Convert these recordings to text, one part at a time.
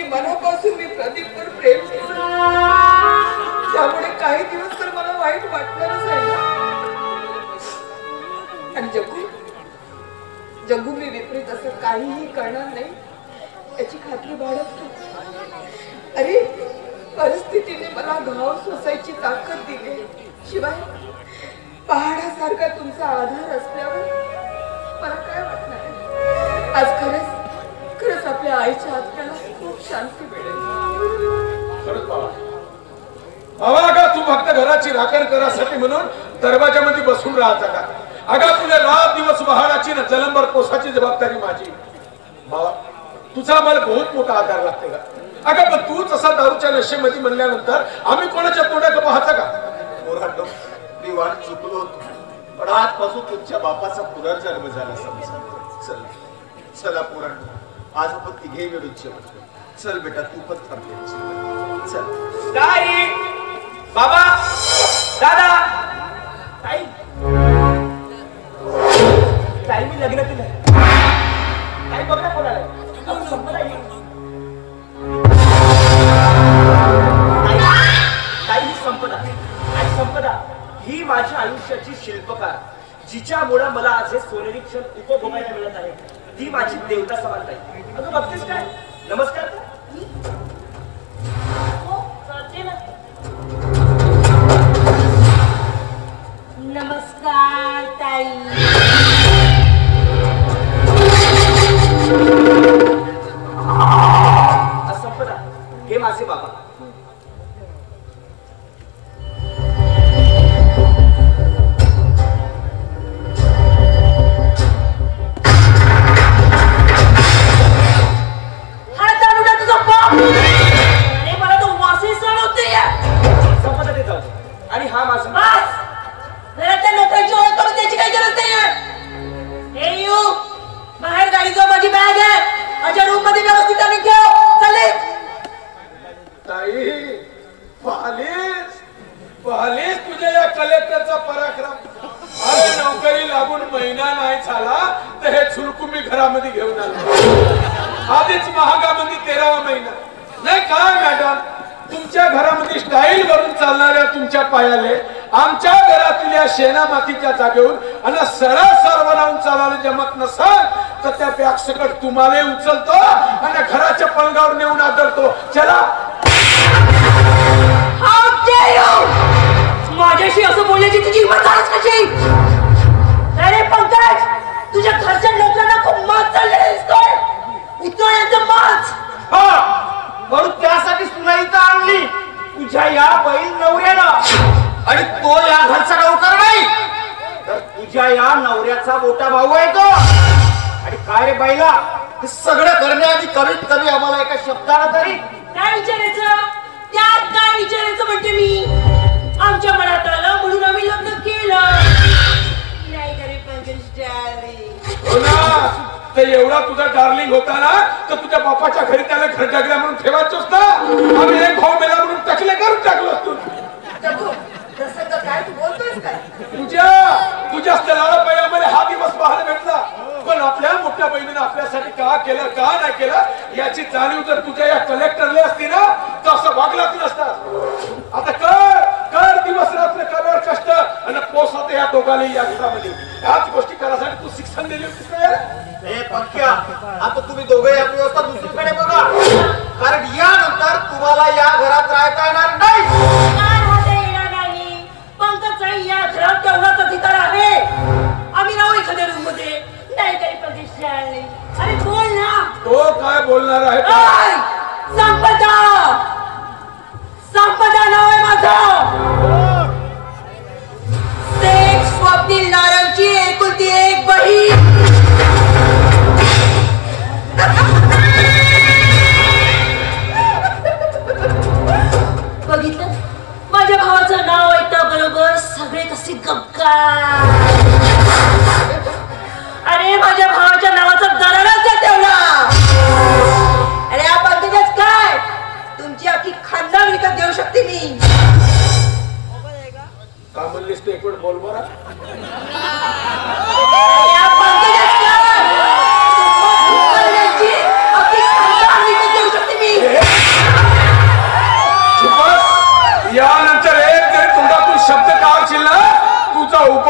अगदी मनापासून मी प्रदीपवर प्रेम केलं, त्यामुळे काही दिवस तर मला वाईट वाटणारच आहे ना. आणि जग्गू मी विपरीत असं काहीही करणार नाही याची खात्री बाळगतो. अरे परिस्थितीने मला घाव सोसायची ताकद दिली, शिवाय पहाडासारखा तुमचा आधार असल्यावर मला काय वाटणार. आज खरंच आपल्या आईच्या आत्म्याला खूप शांती मिळेल. खरंच बाबा का तू फक्त घराची राखण करासाठी म्हणून दरवाजामध्ये बसून राहायचा का? अगं तुला रात दिवस पहाडाची ना जलंबर कोसाची जबाबदारी माझी. बाबा तुझा मला बहुत मोठा आधार लागते का? अगं पण तूच असा दारूच्या नशेमध्ये म्हणल्यानंतर आम्ही कोणाच्या तोंडाकडे पाहायचं का? मोरांडो मी वाट चुकलो होतो, पण आजपासून तुमच्या बापाचा पुनर्जन्म झाला समजा. चल चला मोरांडो, आज आपण तिघे मिळून जेवतो. चल बेटा तू पण थांबे. चल ताई, बाबा, दादा, ताई, ताई मी लग्न केलं. ताई बघ ना कोणाला. ताई ही संपदा, आणि संपदा ही माझ्या आयुष्याची शिल्पकार, जिच्यामुळे मला आज हे सोनेरी क्षण उपभोगायला मिळत आहे. ती माझी देवता समान ताई. अगं बघतेस काय? नमस्कार. नमस्कार ताई. संपदा हे माझे बाबा. आणि हा माझा घराच्या लोकांची ओळख करून त्याची काही गरज नाहीये. बाहेर गाडी जाऊ, माझी बॅग आहे, माझ्या रूम मध्ये व्यवस्थित आणून ठेव. चालेल ताई पाहलीस तुझ्या या कलेक्टरचा पराक्रम. अरे नोकरी लागून महिना नाही झाला तर हे झुलकू मी घरामध्ये घेऊन आलो. आधीच महागामध्ये 13वा महिना नाही काय मॅडम. तुमच्या घरामध्ये स्टाईल वरून चालणाऱ्या तुमच्या पायाले आमच्या घरातल्या शेणा मातीच्या जागेवर आणि सरळ सर्वनावून चालायला जमत नसल तर त्या बॅग सकट तुम्हाला उचलतो आणि घराच्या पलंगावर नेऊन आदरतो. चला. माझ्याशी असं बोलण्याची तुझी हिंमत झालीच कशी? अरे पंकज, तुझ्या घरच्या लोकांना खूप मात चाललेला दिसतोय. उतरण्याचं मात. म्हणून त्यासाठी तुला इथं आणली तुझ्या या बैल नवऱ्याला. आणि तो या घरचा नौकर नाही तर तुझ्या या नवऱ्याचा मोठा भाऊ आहे तो. आणि काय रे बैला, हे सगळं करण्याआधी कमीत कमी आम्हाला एका शब्दाला तरी काय विचारायचं? त्यात काय विचारायचं म्हणते मी. आमच्या मनात आलं म्हणून आम्ही लग्न केलं. नाही करे पंकज डार्लिंग. तर एवढा तुझा डार्लिंग होता ना तर तुझ्या बापाच्या घरी त्याला घर टाकल्या म्हणून ठेवायचंच ना. आम्ही एक भाऊ मेला म्हणून टकले करून टाकलो असतो. काय तू बोलतोयस काय? तुझ्या स्थळाला पाहिजे आम्हाला हा दिवस पाहायला भेटला. पण आपल्या मोठ्या बहिणीने आपल्यासाठी का केलं का नाही केलं याची जाणीव जर तुझ्या या कलेक्टरला असती ना तर असं वागलाच नसता. आता कर दिवस रात्र करावर कष्ट आणि पोचते या दोघांनी या घरामध्ये. याच गोष्टी करायसाठी तू शिक्षण दिली होतीस का? हे पक्क्या, आता तुम्ही दोघे या व्यवस्था दुसरीकडे बघा, कारण यानंतर तुम्हाला या घरात राहता येणार नाही. पंकजचा या घरात तेवढाच अधिकार आहे. आम्ही राहू एखाद्या रूम मध्ये. नाही काही पंकज डार्लिंग. अरे बोल ना. तो काय बोलणार आहे? संपदा नाव आहे माझं. स्वप्नील नारायणची एकुलती एक बहीण. बघितलं, माझ्या भावाचं नाव ऐकता बरोबर सगळे कसे गपकार. अरे माझ्या भावाच्या नावाचा दराराच ठेवला. अरे आपण तिथेच काय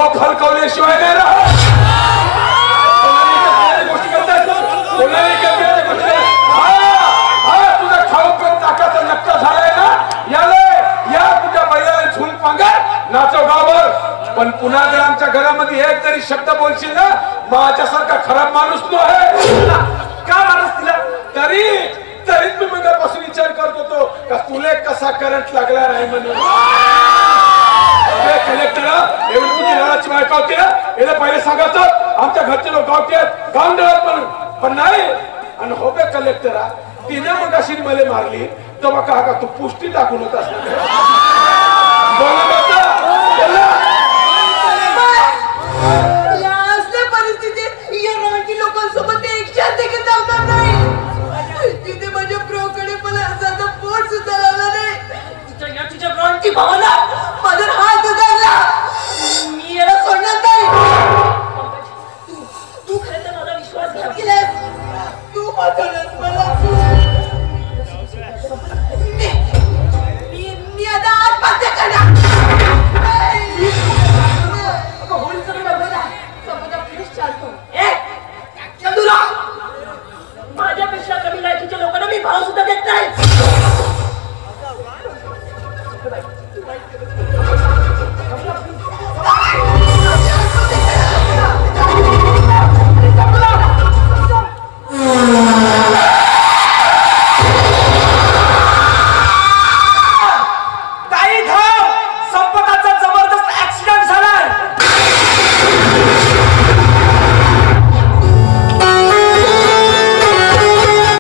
आपोआप हलकवल्याशिवाय नाही राहत. गोष्टी करताय तुझा खाऊ पण ताकाचा नक्का झालाय ना. या तुझ्या बैलाला झुल पांगत नाचव गावभर. पण पुन्हा जर आमच्या घरामध्ये एक तरी शब्द बोलशील ना, माझ्यासारखा खराब माणूस तो आहे का माणूस तिला तरीच मी मगापासून विचार करत होतो का तुला कसा करंट लागला नाही म्हणून. कलेक्टर एवढी तुझी लढाची बायका होती ना, याला पहिले सांगायचं आमच्या घरचे लोक गावठी आहेत गाऊन डळत म्हणून. पण नाही. आणि हो बे कलेक्टरा, तिने मग अशी मला मारली तेव्हा का तू पुष्टी टाकून होतास या असल्या परिस्थितीत या रानटी लोकांसोबत ते एकशात देखील धावणार नाही. तिथे माझ्या प्रोकडे मला असा पोट सुद्धा लावला नाही. तुझ्या रानटी भावाला माझा हात उगारला, मी याला सोडणार नाही. तू खरं तर माझा विश्वासघात केलास. तू माझा